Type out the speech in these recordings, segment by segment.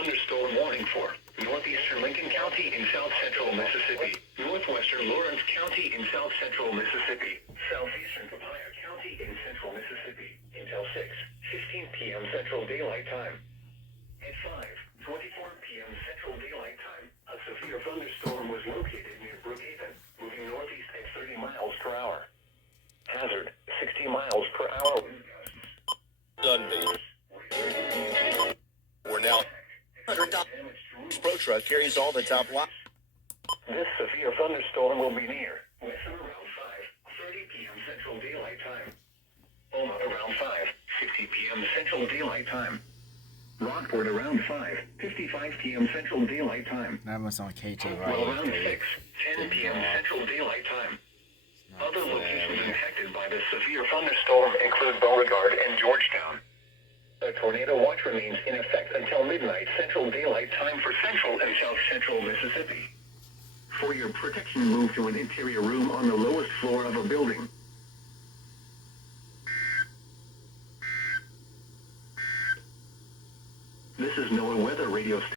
thunderstorm warning for northeastern Lincoln County in south central Mississippi, northwestern Lawrence County in south central Mississippi, southeastern Papaya County in central Mississippi, until 6:15 p.m. Central Daylight Time. At 5:24 p.m. Central Daylight Time, a severe thunderstorm was located near Brookhaven, moving northeast at 30 miles per hour. Hazard, 60 miles per hour wind gusts. Sunday. We're now $100. Pro Truck carries all the top lots. This severe thunderstorm will be near Wesson around 5:30 p.m. Central Daylight Time. Oma around 5:50 p.m. Central Daylight Time. Rockport around 5:55 p.m. Central Daylight Time. That was on KT Hopewell around right. 6:10 p.m. Central Daylight Time. Other locations impacted by this severe thunderstorm include Beauregard and Georgetown. A tornado watch remains in effect until midnight Central Daylight Time for central and south central Mississippi. For your protection, move to an interior room on the lowest floor of a building. This is NOAA Weather Radio Station.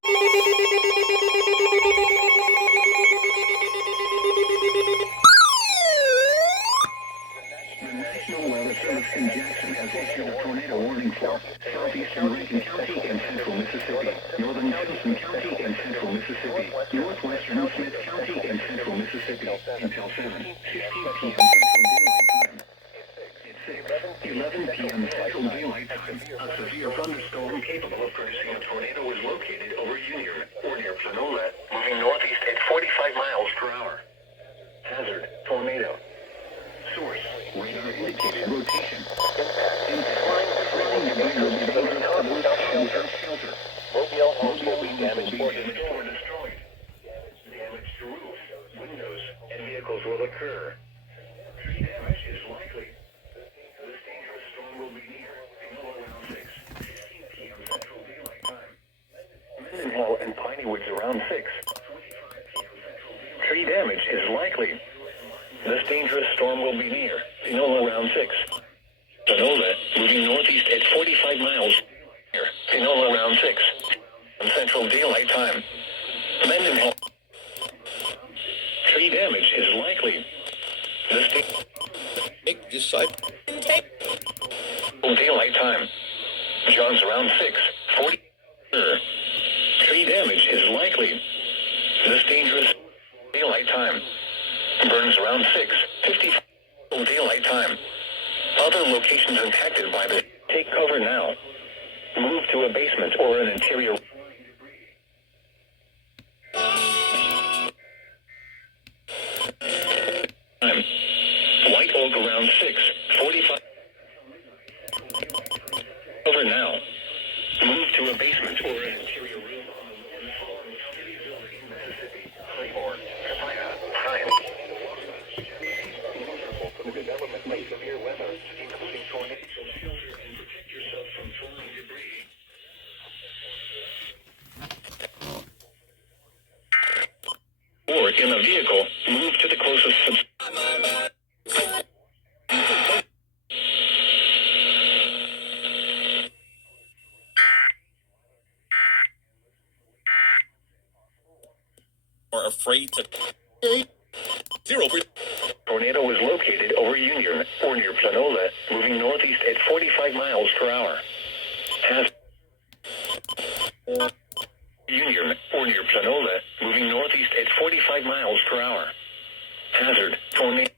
The National Weather Service in Jackson has issued a tornado warning for southeastern Lincoln County and central Mississippi, northern Simpson County and central Mississippi, northwestern Smith County and central Mississippi, until 7:15 p.m. Central Daylight Time. At 6:11 p.m. Central Daylight Time, a severe thunderstorm capable of producing a tornado was located over Union or near Planola, moving northeast at 45 miles per hour. Hazard, tornado. Source, radar indicated rotation. Flying debris will be dangerous to those without shelter. Mobile homes will be damaged or destroyed. Damage to roofs, windows, and vehicles will occur. Tree damage is likely. This dangerous storm will be near around 6:15 p.m. Central Daylight Time. Mendenhall and Piney Woods around 6:45 p.m. Central Daylight. Tree damage is likely. This dangerous storm will be near Pinola around 6. Pinola, moving northeast at 45 miles. Near Pinola around 6. On Central Daylight Time. Mendenhall. Tree damage is likely. Make disciple. Daylight Time. Johns around 6:40. Tree damage is likely. This dangerous daylight time. Burns around 6:50 daylight time. Other locations impacted by this. Take cover now. Move to a basement or an interior. Time. White Oak around 6:45. Over now. Move to a basement or an interior room on the lower floor of City Building, Mississippi. Claymore, Papaya, Prime. For the development of severe weather, including tornadoes, shelter and protect yourself from falling debris. Or in a vehicle, move to the closest Are afraid to 0. Tornado was located over Union or near Planola, moving northeast at 45 miles per hour. Union or near Planola, moving northeast at 45 miles per hour. Hazard, tornado.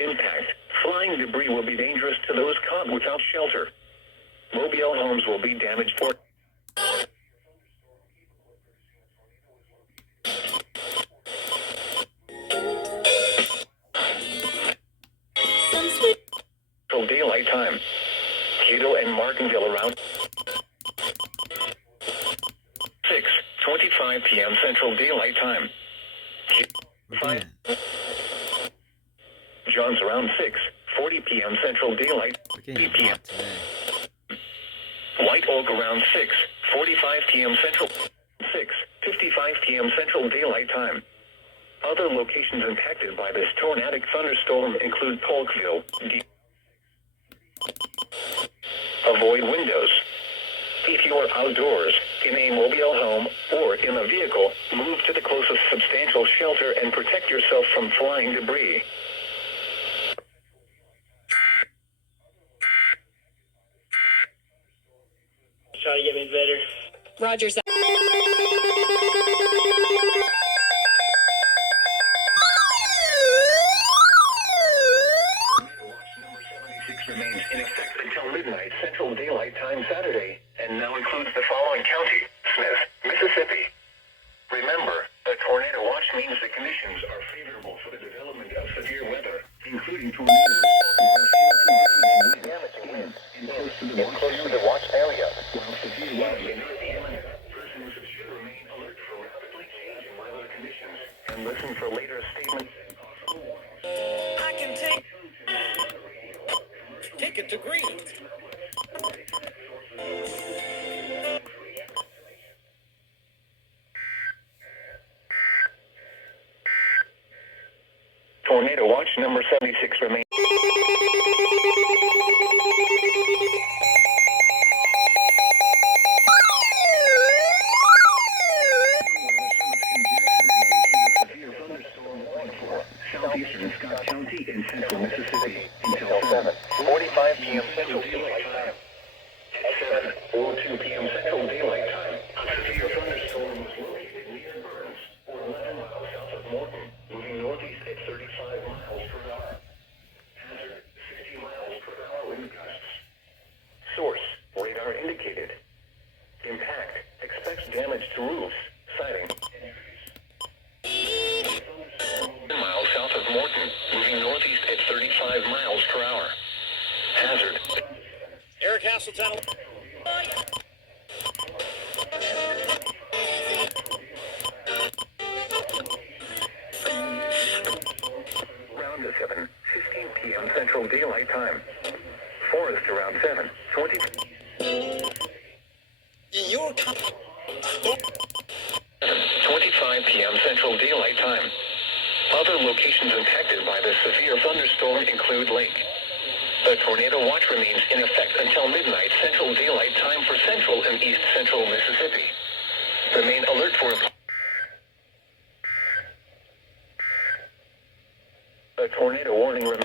Impact, flying debris will be dangerous to those caught without shelter. Mobile homes will be damaged for. Daylight time. Cato and Martinville around 6:25 p.m. Central Daylight Time. Johns around 6:40 p.m. Central Daylight. 3 p.m. White Oak around 6:45 p.m. Central. 6:55 p.m. Central Daylight Time. Other locations impacted by this tornadic thunderstorm include Polkville. Avoid windows. If you are outdoors, in a mobile home, or in a vehicle, move to the closest substantial shelter and protect yourself from flying debris. Try to get me better. Roger's. Remains in effect until midnight Central Daylight Time Saturday, and now includes the following county: Smith, Mississippi. Remember, a tornado watch means the conditions are favorable for the development of severe weather, including tornadoes, damaging winds, and close to the watch area. While severe weather may not be imminent, persons should remain alert for rapidly changing weather conditions and listen for later statements and possible warnings. I can take it to green. Tornado watch number 76 remains. Southeastern Scott County in central Mississippi until 7:45 p.m. Central Daylight Time. At 7:02 p.m. Central Daylight Time, a severe thunderstorm was located near Burns, or 11 miles south of Morton, moving northeast at 35 miles per hour. Hazard, 60 miles per hour wind gusts. Source, radar indicated. Impact, expects damage to roofs, siding. Miles south of Morton, moving northeast at 35 miles per hour. Hazard. Eric Hasselton. Around 7:15 p.m. Central Daylight Time. Forest around 7:20. Your 25 p.m. Central Daylight Time. Other locations impacted by the severe thunderstorm include Lake. The tornado watch remains in effect until midnight Central Daylight Time for central and east central Mississippi. Remain alert for a tornado warning remains.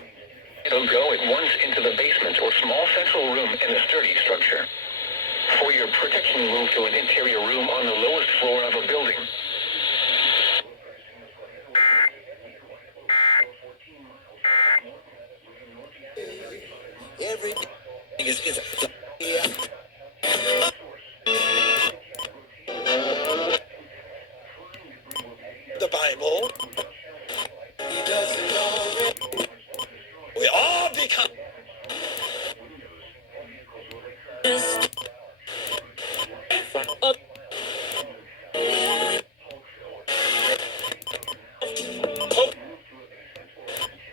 It'll go at once into the basement or small central room in a sturdy structure. For your protection, move to an interior room on the lowest floor of a building. everything is the Bible. He doesn't know it. We all become. Hope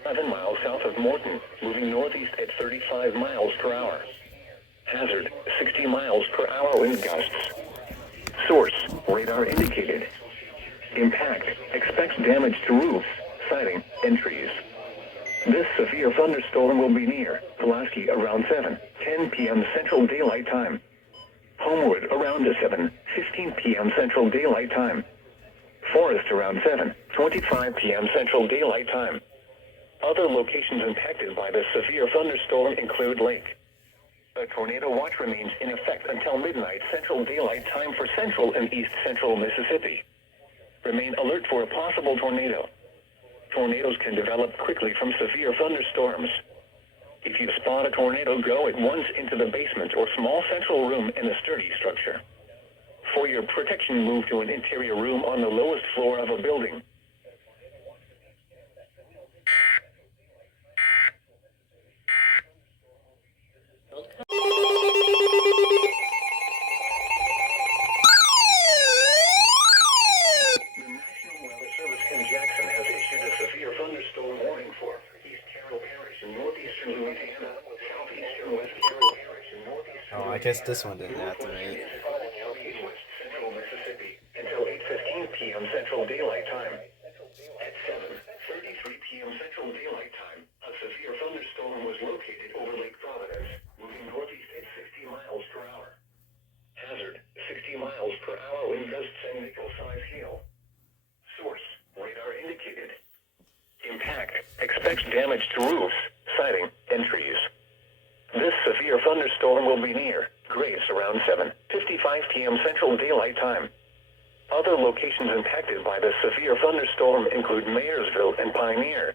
7 miles south of Morton, moving northeast at 35 miles per hour. Hazard, 60 miles per hour wind gusts. Source, radar indicated. Impact, expects damage to roofs, siding, and trees. This severe thunderstorm will be near Pulaski around 7:10 p.m. Central Daylight Time. Homewood around 7:15 p.m. Central Daylight Time. Forest around 7:25 p.m. Central Daylight Time. Other locations impacted by the severe thunderstorm include Lake. A tornado watch remains in effect until midnight Central Daylight Time for central and east central Mississippi. Remain alert for a possible tornado. Tornadoes can develop quickly from severe thunderstorms. If you spot a tornado, go at once into the basement or small central room in a sturdy structure. For your protection, move to an interior room on the lowest floor of a building. The National Weather Service in Jackson has issued a severe thunderstorm warning for East Carroll Parish in northeastern Louisiana, southeastern West Carroll Parish in northeastern Oh, I guess this one didn't activate. West central Mississippi until 8:15 p.m. Central Daylight Time. At 7:33 p.m. Central Daylight Time, a severe thunderstorm was located over Lake Providence, moving northeast at 60 miles per hour. Hazard. per hour wind gusts and vehicle size hail. Source, radar indicated. Impact, expects damage to roofs, siding, and trees. This severe thunderstorm will be near Grace around 7:55 p.m. Central Daylight Time. Other locations impacted by the severe thunderstorm include Mayersville and Pioneer.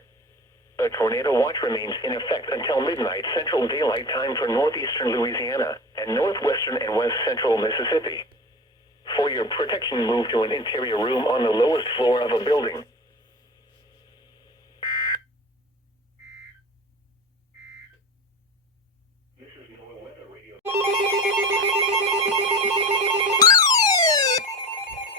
A tornado watch remains in effect until midnight Central Daylight Time for northeastern Louisiana and northwestern and west central Mississippi. For your protection, move to an interior room on the lowest floor of a building. This is NOAA Weather Radio.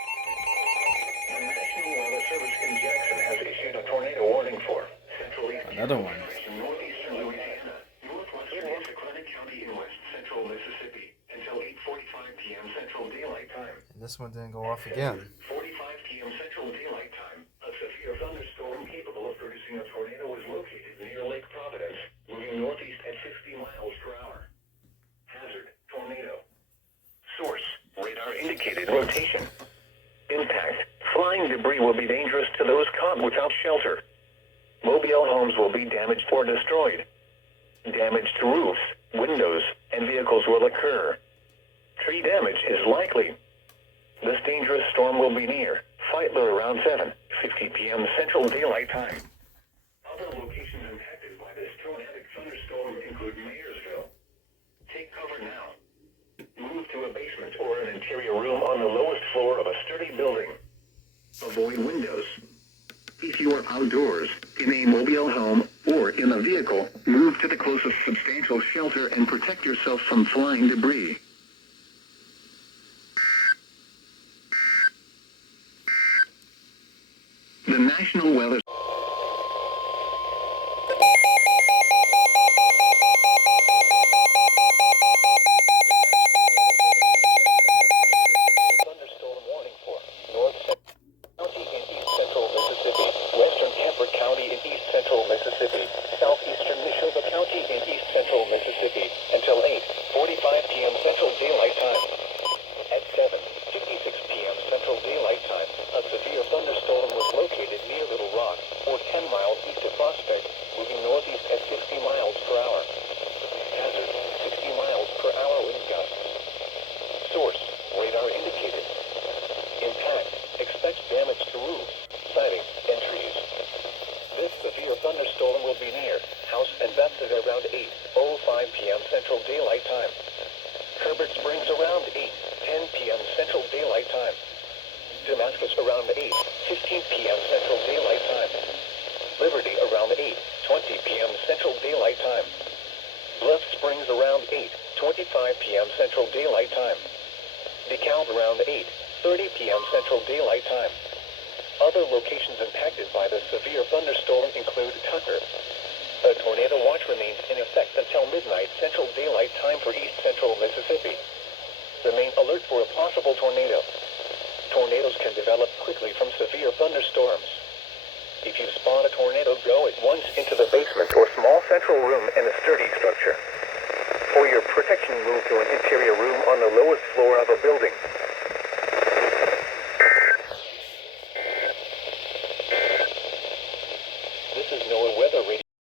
The National Weather Service in Jackson has issued a tornado warning for central-east Another one. northeastern Louisiana, northwestern Hazardous County, and west central Mississippi until 8:45 p.m. Central Daylight Time. And this one didn't go off again. 45 p.m. Central Daylight Time. A severe thunderstorm capable of producing a tornado is located near Lake Providence, moving northeast at 60 miles per hour. Hazard, tornado. Source, radar indicated rotation. Impact, flying debris will be dangerous to those caught without shelter. Mobile homes will be damaged or destroyed. Damage to roofs, windows, and vehicles will occur. Tree damage is likely. This dangerous storm will be near Feitler around 7:50 p.m. Central Daylight Time. Other locations impacted by this tornadic thunderstorm include Mayersville. Take cover now. Move to a basement or an interior room on the lowest floor of a sturdy building. Avoid windows. If you are outdoors, in a mobile home, or in a vehicle, move to the closest substantial shelter and protect yourself from flying debris. The National Weather thunderstorm warning for North County in east central Mississippi, western Kemper County in east central Mississippi, southeastern Neshoba County in east central Mississippi until 8:45 p.m. Central Daylight Time. At 7:56 p.m. Central Daylight Time, a severe thunderstorm was located near Little Rock, or 10 miles east of Prospect, moving northeast at 60 miles per hour. Hazard, 60 miles per hour wind gusts. Source, radar indicated. Impact, expects damage to roofs, siding, and trees. This severe thunderstorm will be near House and Bethesda around 8:05 p.m. Central Daylight Time. Herbert Springs around 8:10 p.m. Central Daylight Time. Damascus around 8:15 p.m. Central Daylight Time. Liberty around 8:20 p.m. Central Daylight Time. Bluff Springs around 8:25 p.m. Central Daylight Time. DeKalb around 8:30 p.m. Central Daylight Time. Other locations impacted by the severe thunderstorm include Tucker. A tornado watch remains in effect until midnight Central Daylight Time for east central Mississippi. Remain alert for a possible tornado. Tornadoes can develop quickly from severe thunderstorms. If you spot a tornado, go at once into the basement or small central room in a sturdy structure. For your protection, move to an interior room on the lowest floor of a building. This is NOAA Weather Radio.